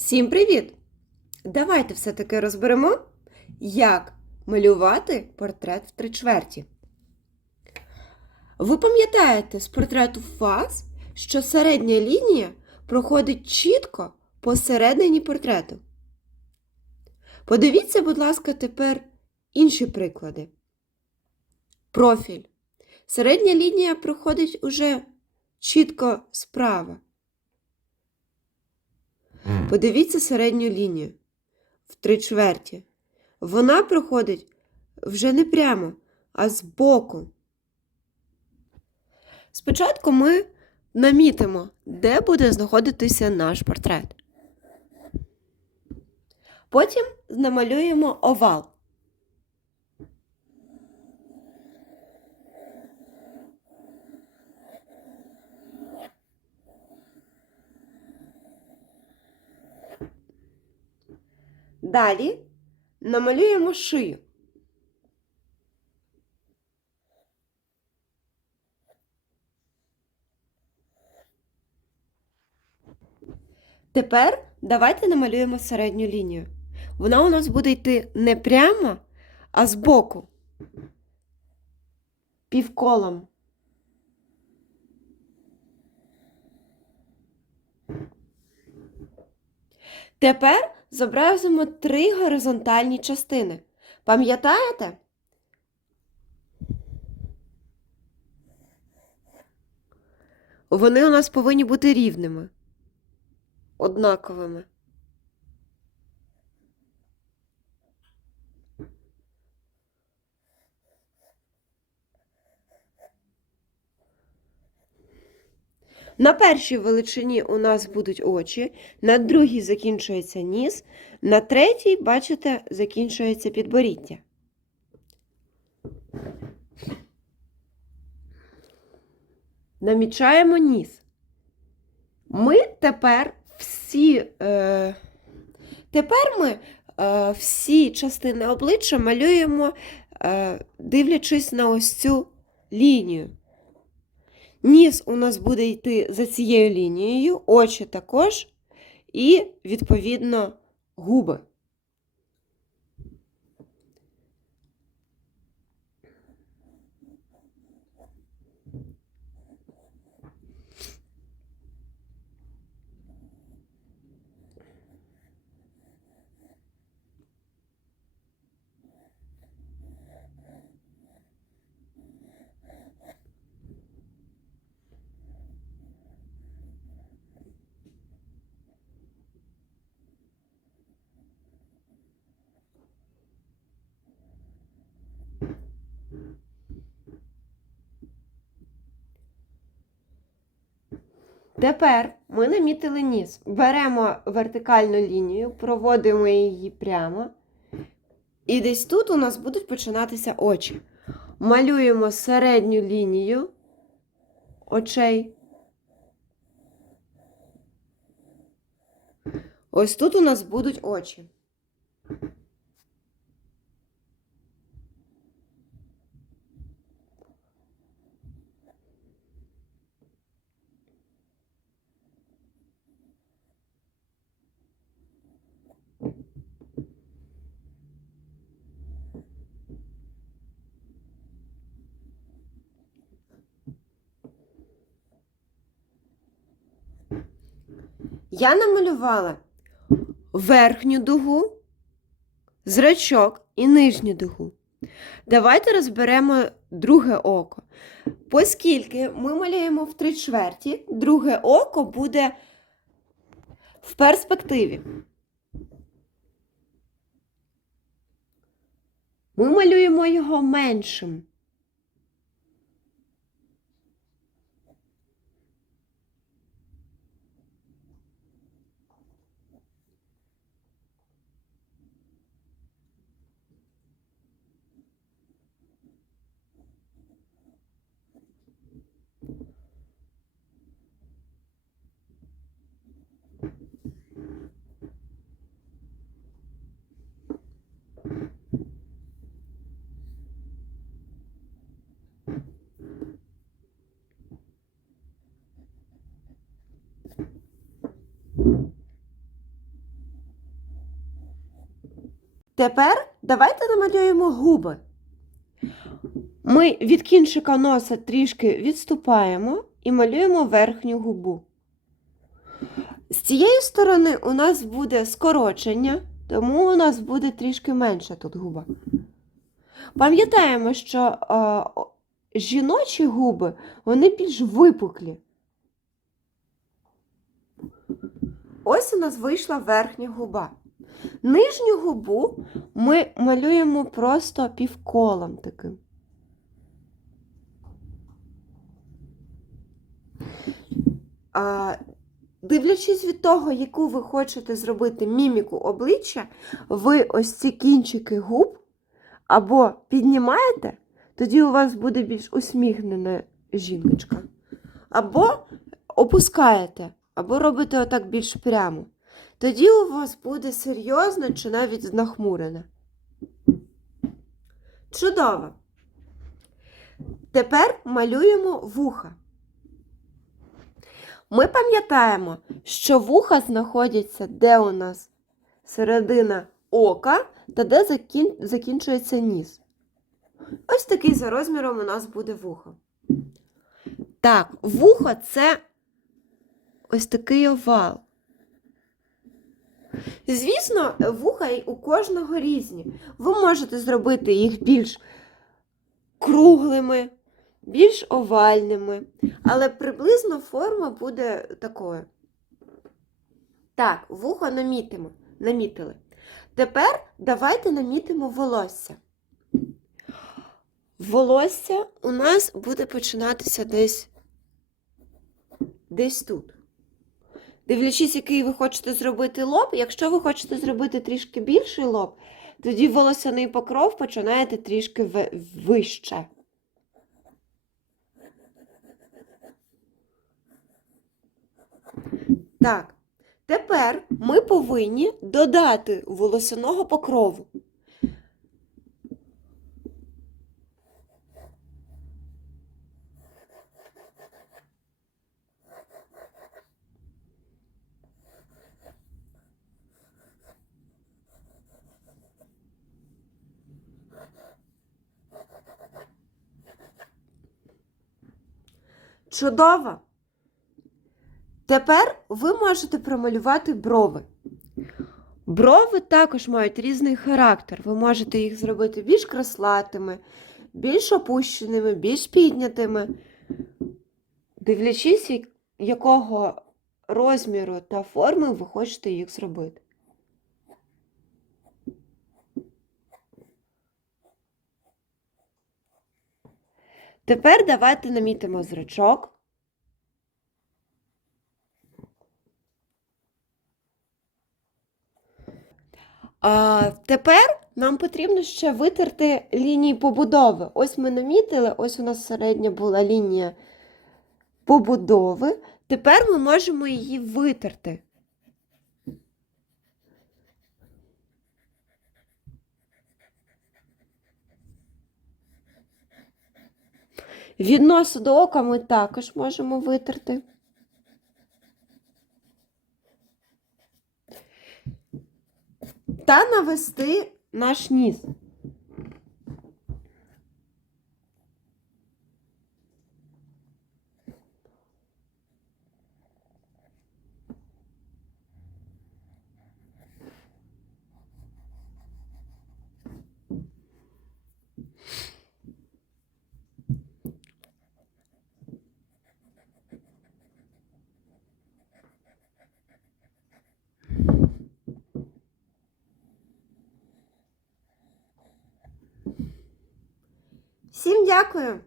Всім привіт! Давайте все-таки розберемо, як малювати портрет в три чверті. Ви пам'ятаєте з портрету фаз, що середня лінія проходить чітко посередині портрету. Подивіться, будь ласка, тепер інші приклади. Профіль. Середня лінія проходить уже чітко справа. Подивіться середню лінію в три чверті. Вона проходить вже не прямо, а збоку. Спочатку ми намітимо, де буде знаходитися наш портрет. Потім намалюємо овал. Далі намалюємо шию. Тепер давайте намалюємо середню лінію. Вона у нас буде йти не прямо, а збоку. Півколом. Тепер зобразимо три горизонтальні частини. Пам'ятаєте? Вони у нас повинні бути рівними, однаковими. На першій величині у нас будуть очі, на другій закінчується ніс, на третій, бачите, закінчується підборіддя. Намічаємо ніс. Ми тепер всі, е, тепер ми е, всі частини обличчя малюємо, е, дивлячись на ось цю лінію. Ніс у нас буде йти за цією лінією, очі також, і, відповідно, губи. Тепер ми намітили ніс. Беремо вертикальну лінію, проводимо її прямо. І десь тут у нас будуть починатися очі. Малюємо середню лінію очей. Ось тут у нас будуть очі. Я намалювала верхню дугу, зрачок і нижню дугу. Давайте розберемо друге око. Оскільки ми малюємо в три чверті, друге око буде в перспективі. Ми малюємо його меншим. Тепер давайте намалюємо губи. Ми від кінчика носа трішки відступаємо і малюємо верхню губу. З цієї сторони у нас буде скорочення, тому у нас буде трішки менша тут губа. Пам'ятаємо, що е, жіночі губи вони більш випуклі. Ось у нас вийшла верхня губа. Нижню губу ми малюємо просто півколом таким. А, дивлячись від того, яку ви хочете зробити міміку обличчя, ви ось ці кінчики губ або піднімаєте, тоді у вас буде більш усміхнена жіночка. Або опускаєте, або робите отак більш прямо. Тоді у вас буде серйозно чи навіть нахмурене. Чудово. Тепер малюємо вуха. Ми пам'ятаємо, що вуха знаходяться де у нас середина ока та де закін... закінчується ніс. Ось такий за розміром у нас буде вухо. Так, вухо це ось такий овал. Звісно, вуха у кожного різні. Ви можете зробити їх більш круглими, більш овальними, але приблизно форма буде такою. Так, вухо намітимо, намітили. Тепер давайте намітимо волосся. Волосся у нас буде починатися десь, десь тут. Дивлячись, який ви хочете зробити лоб, якщо ви хочете зробити трішки більший лоб, тоді волосяний покров починаєте трішки вище. Так, тепер ми повинні додати волосяного покрову. Чудово! Тепер ви можете промалювати брови. Брови також мають різний характер. Ви можете їх зробити більш креслатими, більш опущеними, більш піднятими. Дивлячись, якого розміру та форми ви хочете їх зробити. Тепер давайте намітимо зрачок. А, тепер нам потрібно ще витерти лінії побудови. Ось ми намітили, ось у нас середня була лінія побудови. Тепер ми можемо її витерти. Від носу до ока ми також можемо витерти. Та навести наш ніс. Дякую!